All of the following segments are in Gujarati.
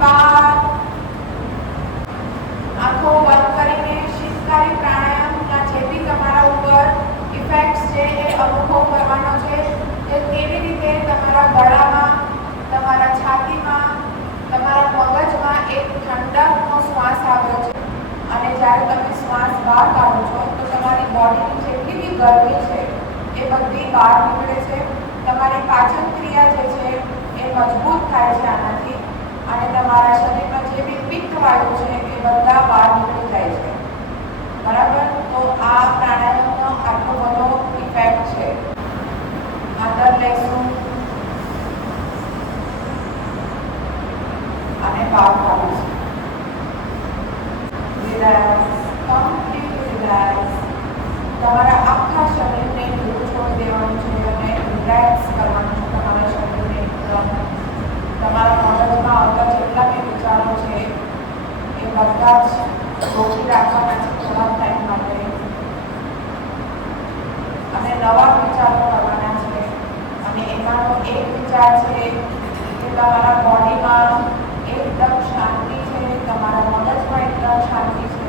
बार आंखों बंद करीने शीतकारी प्राणायामना जे बी तमारा ऊपर इफेक्ट्स छे ए अनुभव करवानो छे के केवी रीते तमारा गळामां तमारा छातीमां तमारा मगजमां एक ठंडकनो श्वास आवे छे अने ज्यारे तमे श्वास बहार काढो छो तो तमारी बॉडीनी जेटली बी गरमी छे ए बधी बहार निकळे छे। तमारी पाचन क्रिया जे छे ए मजबूत थाय छे आनाथी અને તમારા શરીરમાં જે બી પિત્ત વાયુ છે એ બધા બહાર નીકળી જાય છે બરાબર। તો આ પ્રાણાયામનો આટલો બધો ઇફેક્ટ છે। અંદર લેશું અને બહાર કાઢીશું। Relax, complete relax. તમારા આખા શરીરને ઢીલું છોડી દેવાનું છે અને રિલેક્સ કરવાનું છે તમારા શરીરને એકદમ। તમારા મગજમાં આવતા જેટલા બી વિચારો છે એ બધા જ રોકી રાખવાના છે થોડા ટાઈમ માટે અને નવા વિચારો કરવાના છે। અને એમાંનો એક વિચાર છે કે તમારા બોડીમાં એકદમ શાંતિ છે, તમારા મગજમાં એકદમ શાંતિ છે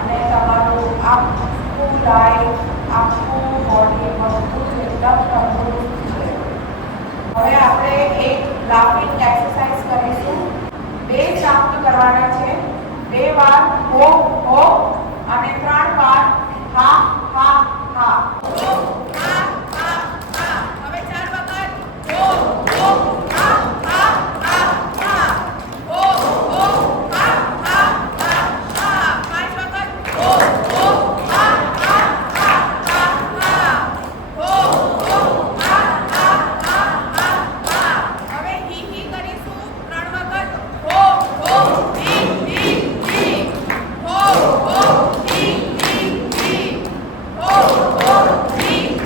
અને તમારું આખું લાઈફ આખું બોડી બધું જ એકદમ તંદુરસ્ત છે। હવે આપણે એક લાફિંગ એક્સરસાઇઝ કરીશું। બે કાઉન્ટ કરવાના છે, 2 વાર હો હો અને 3 વાર હા હા હા। હો હા હા હા। હવે 4 વખત હો હો હા હા હા હા। હો હો હા હા હા હા। 5 વખત હો હો હા હા હા હા હા। હો હો હા હા હા હા હા। હવે હી હી કરીશું 3 વખત હો હો હી હી હી। હો હો હી હી હી। હો હો હી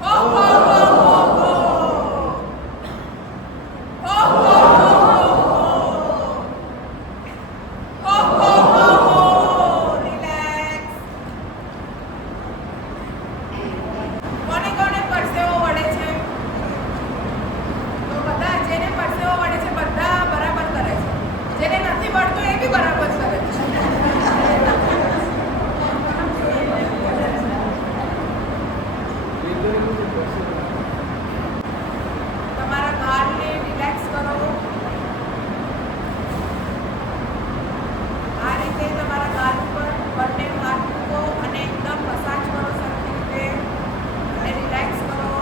હો હો હો હો હો. હો હો હો હો હો. હો હો હો હો. રિલેક્સ. કોને કોને પરસેવો વળે છે? તો બધા જેને પરસેવો વળે છે બધા બરાબર કરે છે. જેને નથી વળતું એ બી બરાબર કરે છે. તમારા ગાલને રિલેક્સ કરો. આ રીતે તમારા ગાલ ઉપર બંને હાથ મૂકો અને એકદમ મસાજ કરો સરખી રીતે અને રિલેક્સ કરો.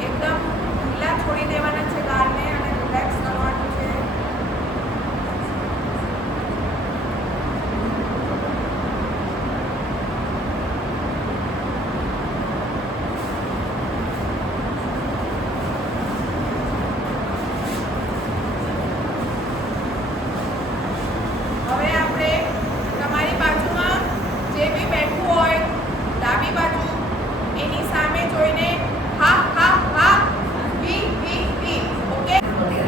એકદમ ઢીલા છોડી દેવાના છે ગાલને અને રિલેક્સ કરવાનું છે. હવે આપણે તમારી બાજુમાં જે બી બેઠું હોય ડાબી બાજુ એની સામે જોઈને હા હા હા વી વી વી. ઓકે,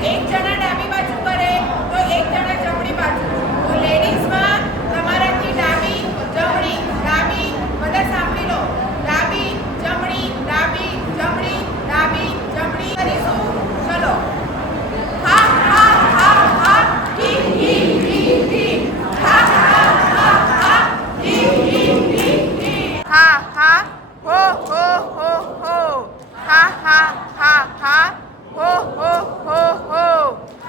એક જણા ડાબી બાજુ કરે તો એક જણા જમણી બાજુ. તો લેડીઝમાં તમારાથી ડાબી જમણી ડાબી બધા સાંભળી લો. ડાબી જમણી ડાબી જમણી ડાબી જમણી કરીશું. ચલો. હા હા હા હા હી હી હી હી. હા હા હા હા હી હી હી હી. હા હા હો હો હો હો. હા હા હા હા હો હો હો હો.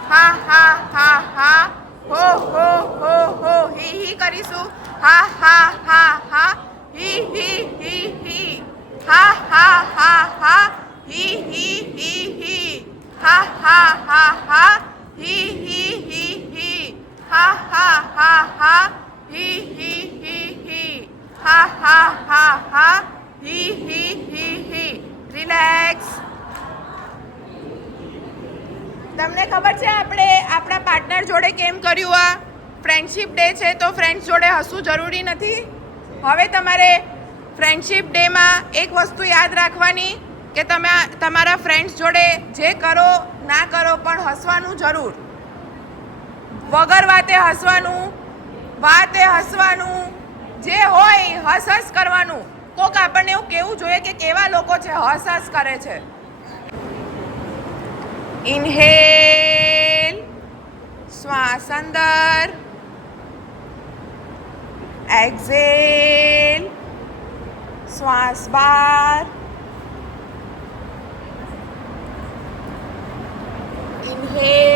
હા હા હા હા હો હો હો હો. હી હી કરીશું. હા હા હા હા હી હી હી હી. હા હા હા હા હી હી હી હી. હા હા હા હા હી હી હી હી. હા હા હા હા હી હી હી હી. હા હા હા હા હી હી હી હી. રિલેક્સ. તમને ખબર છે આપણે આપણા પાર્ટનર જોડે કેમ કર્યું? આ ફ્રેન્ડશિપ ડે છે તો ફ્રેન્ડ્સ જોડે હસવું જરૂરી નથી. હવે તમારે ફ્રેન્ડશિપ ડેમાં એક વસ્તુ યાદ રાખવાની કે તમે તમારા ફ્રેન્ડ્સ જોડે જે કરો ના કરો પણ હસવાનું જરૂર. વગર વાતે હસવાનું, વાતે હસવાનું, જે હોય હસ હસ કરવાનું. કોક આપણને એવું કહેવું જોઈએ કે કેવા લોકો છે હસ હસ કરે છે. ઇન્હેલ, શ્વાસ અંદર, એક્ઝેલ, શ્વાસ બહાર. ઇન્હેલ